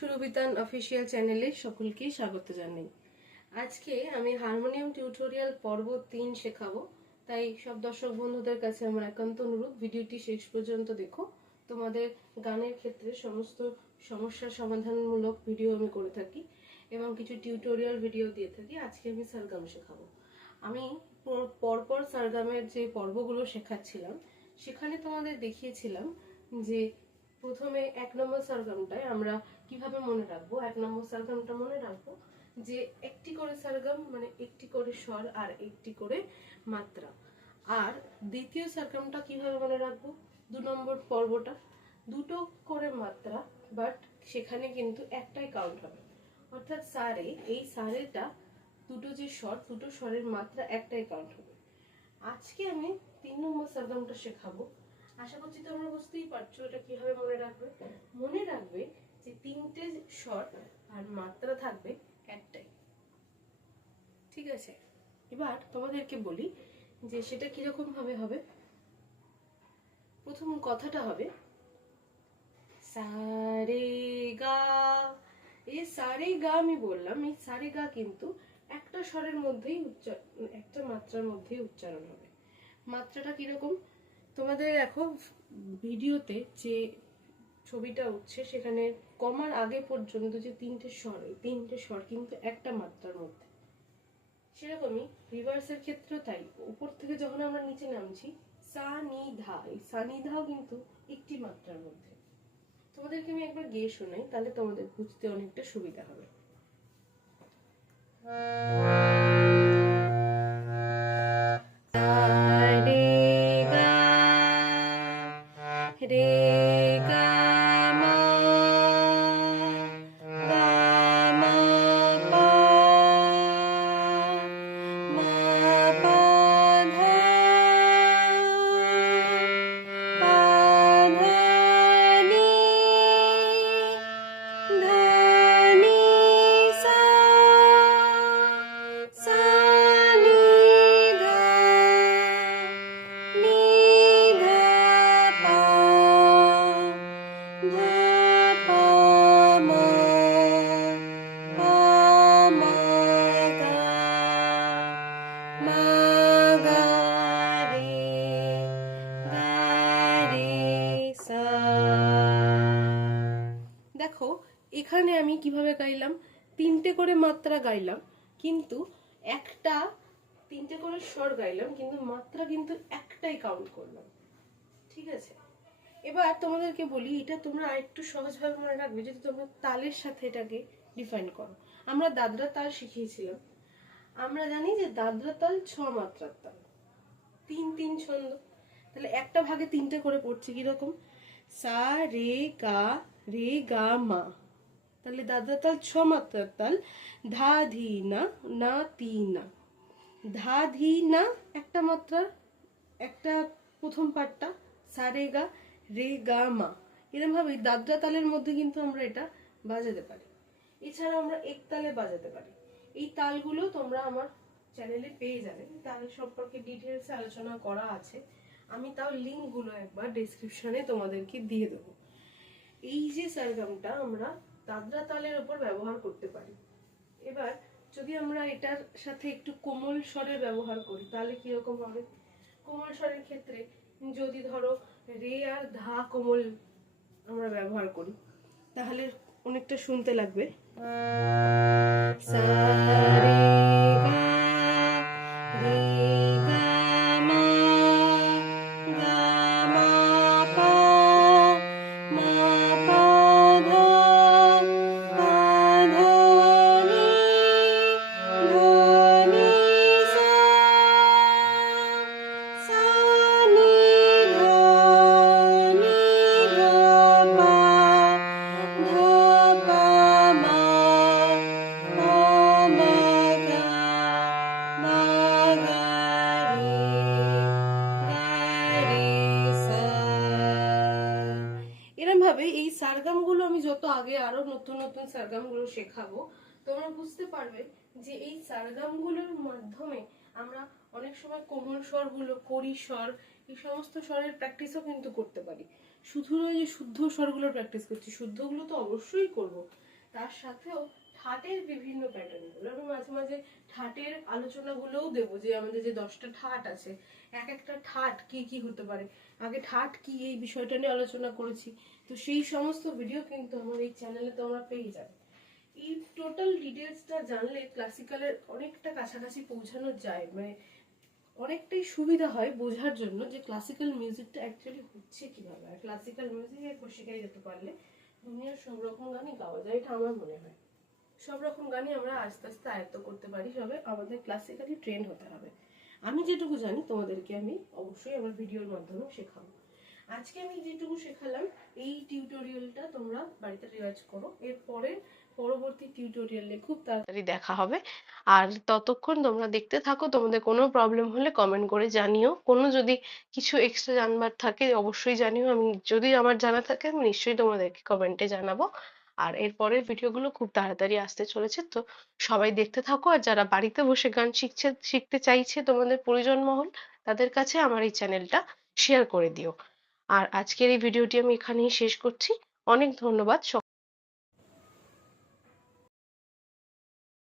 সুরবিতান official চ্যানেলে সকলকে স্বাগত জানাই। আজকে আমি হারমোনিয়াম টিউটোরিয়াল পর্ব তিন শেখাবো। তাই সব দর্শক বন্ধুদের কাছে আমার একান্ত অনুরোধ, ভিডিওটি শেষ পর্যন্ত দেখো। তোমাদের গানের ক্ষেত্রে সমস্ত সমস্যার সমাধানমূলক ভিডিও আমি করে থাকি এবং কিছু টিউটোরিয়াল ভিডিও দিয়ে থাকি। আজকে আমি সারগাম শেখাবো। আমি পর- পরপর সারগামের যে পর্বগুলো শেখাচ্ছিলাম, সেখানে তোমাদের দেখিয়েছিলাম যে প্রথমে এক নম্বর সারগামটায় আমরা কীভাবে মনে রাখব? এক নম্বর সারগামটা মনে রাখব যে একটি করে সারগাম মানে একটি করে স্বর আর একটি করে মাত্রা। আর দ্বিতীয় সারগামটা কীভাবে মনে রাখব? দু নম্বর পর্বটা। দুটো করে মাত্রা বাট সেখানে কিন্তু একটাই কাউন্ট হবে। অর্থাৎ সারে, এই সারেটা দুটো যে স্বর, দুটো স্বরের মাত্রা একটাই কাউন্ট হবে। আজকে আমি তিন নম্বর সারগামটা শেখাবো। আশা করছি তোমরা বুঝতেই পারছ এটা কীভাবে মনে রাখবে। মনে রাখবে যে তিনটে স্বর আর মাত্রা থাকবে একটাই। ঠিক আছে? এবার তোমাদেরকে বলি যে সেটা কীরকম ভাবে হবে। প্রথম কথাটা হবে, সারে গা। এই সারে গা আমি বললাম, এই সারে গা কিন্তু একটা স্বরের মধ্যেই উচ্চার একটা মাত্রার মধ্যেই উচ্চারণ হবে। মাত্রাটা কীরকম? তোমাদের দেখো ভিডিওতে যে ছবিটা উঠছে, সেখানে কমার আগে পর্যন্ত যে তিনটে স্বর, এই তিনটে স্বর কিন্তু একটা মাত্রার মধ্যে। সেরকমই রিভার্সের ক্ষেত্রেও তাই। উপর থেকে যখন আমরা নিচে নামছি সা নি ধা এই সা নি ধাও কিন্তু একটি মাত্রার মধ্যে। তোমাদেরকে আমি একবার গেয়ে শোনাই, তাহলে তোমাদের বুঝতে অনেকটা সুবিধা হবে। এখানে আমি কীভাবে গাইলাম? তিনটে করে মাত্রা গাইলাম, কিন্তু একটা, তিনটে করে স্বর গাইলাম, কিন্তু মাত্রা কিন্তু একটাই কাউন্ট করলাম। ঠিক আছে? এবার তোমাদেরকে বলি, এটা তোমরা আরেকটু সহজভাবে মনে রাখবে যদি তোমরা তালের সাথে এটাকে ডিফাইন করো। আমরা দাদরা তাল শিখিয়েছিলাম। আমরা জানি যে দাদরা তাল ছ মাত্রার তাল। তিন তিন ছন্দ। তাহলে একটা ভাগে তিনটে করে পড়ছে কীরকম? সা, রে গা রে, গা, মা। তাহলে দাদরা তাল ছ মাত্রার তাল ধা, ধি, না না, তি, না। ধা, ধি, না, একটা মাত্রার একটা প্রথম পার্টটা সা, রে, গা রে, গা, মা। এরকম ভাবে দাদরা তালের মধ্যে কিন্তু আমরা এটা বাজাতে পারি। এছাড়া আমরা এক তালে বাজাতে পারি। এই তালগুলো তোমরা আমার চ্যানেলে পেয়ে যাবে। তাল সম্পর্কে ডিটেলসে আলোচনা করা আছে। আমি তাও লিঙ্কগুলো একবার ডেসক্রিপশনে তোমাদেরকে দিয়ে দেবো। এই যে সারগামটা আমরা দাদরা তালের উপর ব্যবহার করতে পারি। এবার যদি আমরা এটার সাথে একটু কোমল স্বরের ব্যবহার করি, তাহলে কীরকম হবে? কোমল স্বরের ক্ষেত্রে যদি ধরো রে আর ধা কোমল আমরা ব্যবহার করি, তাহলে অনেকটা শুনতে লাগবে। সা সারগামগুলো আমি যত আগে আরও নতুন নতুন সারগামগুলো শেখাবো, তোমরা বুঝতে পারবে যে এই সারগামগুলোর মাধ্যমে আমরা অনেক সময় কোমল স্বরগুলো করি স্বর, এই সমস্ত স্বরের প্র্যাকটিসও কিন্তু করতে পারি। শুধু নয় যে শুদ্ধ স্বরগুলো প্র্যাকটিস করছি, শুদ্ধগুলো তো অবশ্যই করব। তার সাথেও ঠাটের বিভিন্ন প্যাটার্নগুলো আমি মাঝে মাঝে ঠাটের আলোচনাগুলোও দেবো যে আমাদের যে দশটা ঠাট আছে, এক একটা ঠাট কি কি হতে পারে? আগে ঠাট কি এই বিষয়টা নিয়ে আলোচনা করেছি। তো সেই সমস্ত ভিডিও কিন্তু আমার এই চ্যানেলে তোমরা পেয়ে যাবে। এই টোটাল ডিটেলসটা জানলে ক্লাসিক্যালের অনেকটা কাছাকাছি পৌঁছানো যায়। মানে অনেকটাই সুবিধা হয় বোঝার জন্য যে ক্লাসিক্যাল মিউজিকটা অ্যাকচুয়ালি হচ্ছে কীভাবে। আর ক্লাসিক্যাল মিউজিক মিউজিকে শেখাই যেতে পারলে দুনিয়ার সব রকম গানই গাওয়া যায় এটা আমার মনে হয়। সব রকম গানই আমরা আস্তে আস্তে আয়ত্ত করতে পারি, তবে আমাদের ক্লাসিক্যালি ট্রেন হতে হবে। আমি যেটুকু জানি, তোমাদেরকে আমি অবশ্যই আমার ভিডিওর মাধ্যমে শেখাবো। আজকে আমি যেটুকু শেখালাম, এই টিউটোরিয়ালটা তোমরা বাড়িতে রিওয়াজ করো। এরপরে পরবর্তী টিউটোরিয়ালে খুব তাড়াতাড়ি দেখা হবে। আর ততক্ষণ তোমরা দেখতে থাকো, তোমাদের কোনো প্রবলেম হলে কমেন্ট করে জানিও। কোনো যদি কিছু এক্সট্রা জানবার থাকে, অবশ্যই জানিও। আমি যদি আমার জানা থাকে, আমি নিশ্চয়ই তোমাদেরকে কমেন্টে জানাব। আর এর পরের ভিডিওগুলো খুব তাড়াতাড়ি আসতে চলেছে। তো সবাই দেখতে থাকো আর যারা বাড়িতে বসে গান শিখছে, শিখতে চাইছে তোমাদের পরিজন মহল, তাদের কাছে আমার এই চ্যানেলটা শেয়ার করে দিও। আর আজকের এই ভিডিওটি আমি এখানেই শেষ করছি। অনেক ধন্যবাদ।